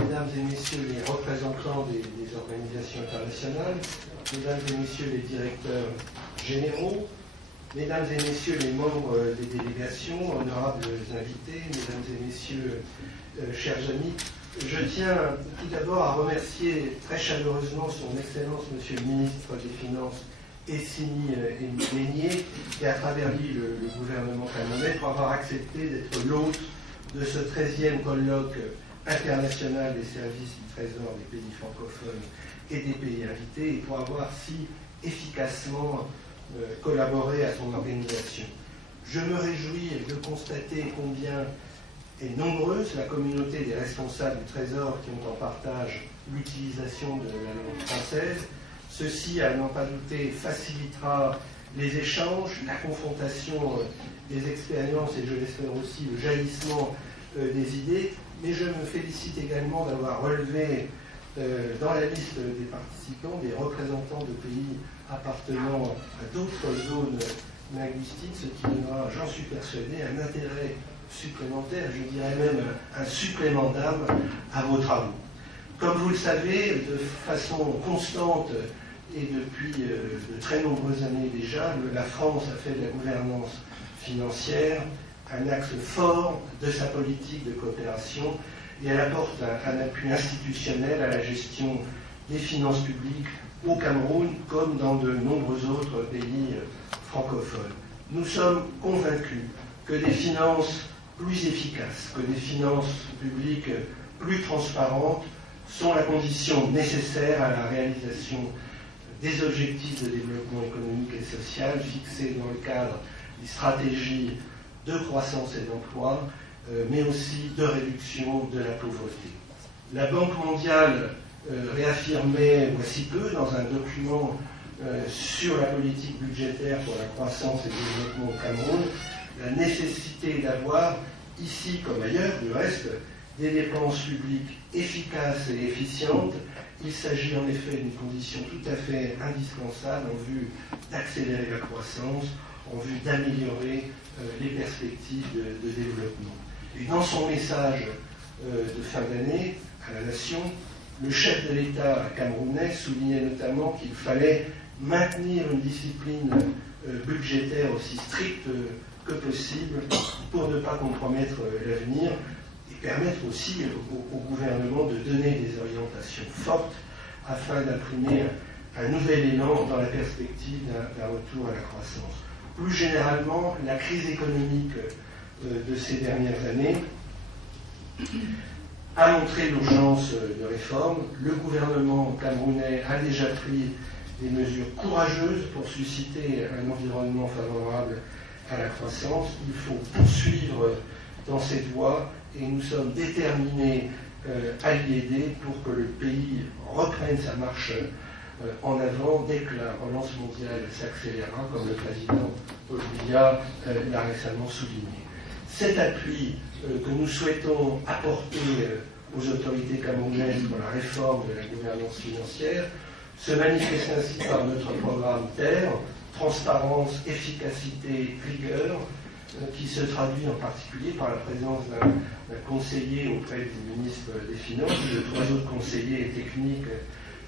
Mesdames et Messieurs les représentants des organisations internationales, Mesdames et Messieurs les directeurs généraux, Mesdames et Messieurs les membres des délégations, honorables invités, Mesdames et Messieurs, chers amis, je tiens tout d'abord à remercier très chaleureusement Son Excellence Monsieur le Ministre des Finances Essini Meignier et à travers lui le gouvernement camerounais pour avoir accepté d'être l'hôte de ce 13e colloque international des services du Trésor des pays francophones et des pays invités et pour avoir si efficacement collaboré à son organisation. Je me réjouis de constater combien est nombreuse la communauté des responsables du Trésor qui ont en partage l'utilisation de la langue française. Ceci, à n'en pas douter, facilitera les échanges, la confrontation des expériences et, je l'espère aussi, le jaillissement des idées. Mais je me félicite également d'avoir relevé dans la liste des participants des représentants de pays appartenant à d'autres zones linguistiques, ce qui donnera, j'en suis persuadé, un intérêt supplémentaire, je dirais même un supplément d'âme à vos travaux. Comme vous le savez, de façon constante et depuis de très nombreuses années déjà, la France a fait de la gouvernance financière un axe fort de sa politique de coopération et elle apporte un appui institutionnel à la gestion des finances publiques au Cameroun comme dans de nombreux autres pays francophones. Nous sommes convaincus que des finances plus efficaces, que des finances publiques plus transparentes sont la condition nécessaire à la réalisation des objectifs de développement économique et social fixés dans le cadre des stratégies de croissance et d'emploi, mais aussi de réduction de la pauvreté. La Banque mondiale réaffirmait voici peu dans un document sur la politique budgétaire pour la croissance et le développement au Cameroun la nécessité d'avoir, ici comme ailleurs du reste, des dépenses publiques efficaces et efficientes. Il s'agit en effet d'une condition tout à fait indispensable en vue d'accélérer la croissance, en vue d'améliorer les perspectives de développement. Et dans son message de fin d'année à la nation, le chef de l'État camerounais soulignait notamment qu'il fallait maintenir une discipline budgétaire aussi stricte que possible pour ne pas compromettre l'avenir et permettre aussi au gouvernement de donner des orientations fortes afin d'imprimer un nouvel élan dans la perspective d'un retour à la croissance. Plus généralement, la crise économique de ces dernières années a montré l'urgence de réforme. Le gouvernement camerounais a déjà pris des mesures courageuses pour susciter un environnement favorable à la croissance. Il faut poursuivre dans cette voie et nous sommes déterminés à y aider pour que le pays reprenne sa marche en avant dès que la relance mondiale s'accélérera, comme le président Paul Biya l'a récemment souligné. Cet appui que nous souhaitons apporter aux autorités camerounaises pour la réforme de la gouvernance financière se manifeste ainsi par notre programme TER, transparence, efficacité, rigueur, qui se traduit en particulier par la présence d'un conseiller auprès du ministre des Finances et de 3 autres conseillers techniques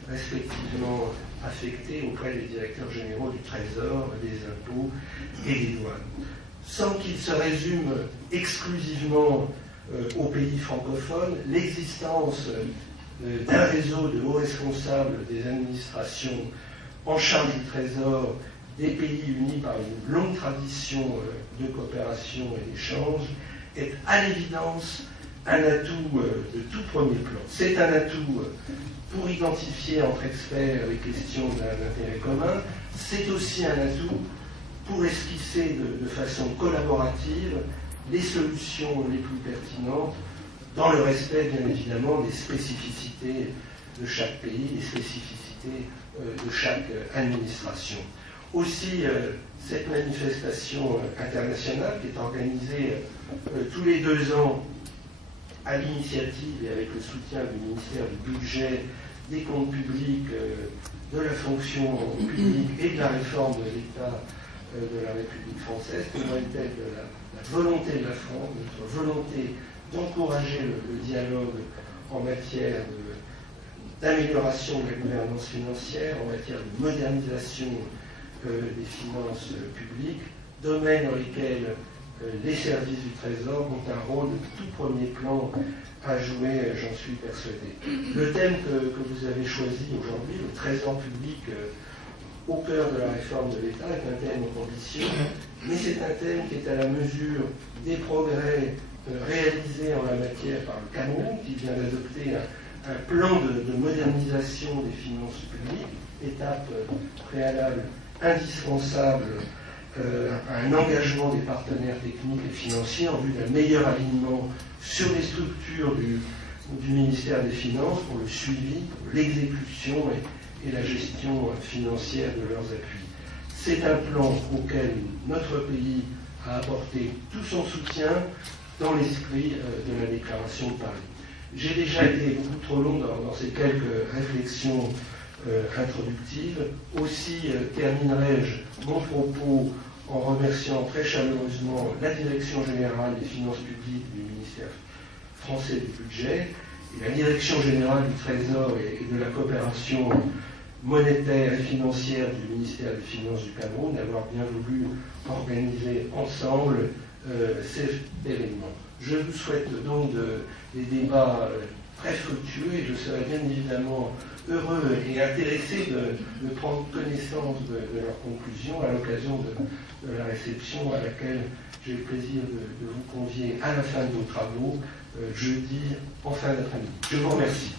respectivement affectés auprès des directeurs généraux du Trésor, des impôts et des douanes. Sans qu'il se résume exclusivement aux pays francophones, l'existence d'un réseau de hauts responsables des administrations en charge du Trésor des pays unis par une longue tradition de coopération et d'échange est à l'évidence un atout de tout premier plan. C'est un atout pour identifier entre experts les questions d'intérêt commun. C'est aussi un atout pour esquisser de façon collaborative les solutions les plus pertinentes dans le respect, bien évidemment, des spécificités de chaque pays, des spécificités de chaque administration. Aussi, cette manifestation internationale qui est organisée tous les 2 ans à l'initiative et avec le soutien du ministère du Budget, des comptes publics, de la fonction publique et de la réforme de l'État de la République française, témoigne-t-elle de la volonté de la France, notre volonté d'encourager le dialogue en matière d'amélioration de la gouvernance financière, en matière de modernisation des finances publiques, domaines dans lesquels les services du Trésor ont un rôle de tout premier plan à jouer, j'en suis persuadé. Le thème que vous avez choisi aujourd'hui, le Trésor public au cœur de la réforme de l'État, est un thème ambitieux, mais c'est un thème qui est à la mesure des progrès réalisés en la matière par le Cameroun, qui vient d'adopter un plan de modernisation des finances publiques, étape préalable indispensable à un engagement des partenaires techniques et financiers en vue d'un meilleur alignement sur les structures du ministère des Finances pour le suivi, l'exécution et la gestion financière de leurs appuis. C'est un plan auquel notre pays a apporté tout son soutien dans l'esprit de la déclaration de Paris. J'ai déjà été beaucoup trop long dans ces quelques réflexions introductives. Aussi terminerai-je mon propos en remerciant très chaleureusement la Direction générale des finances publiques du ministère français du budget et la Direction générale du Trésor et de la coopération monétaire et financière du ministère des Finances du Cameroun d'avoir bien voulu organiser ensemble cet événement. Je vous souhaite donc des débats très fructueux et je serai bien évidemment heureux et intéressé de prendre connaissance de leurs conclusions à l'occasion de la réception à laquelle j'ai le plaisir de vous convier à la fin de vos travaux, jeudi en fin d'après-midi. Je vous remercie.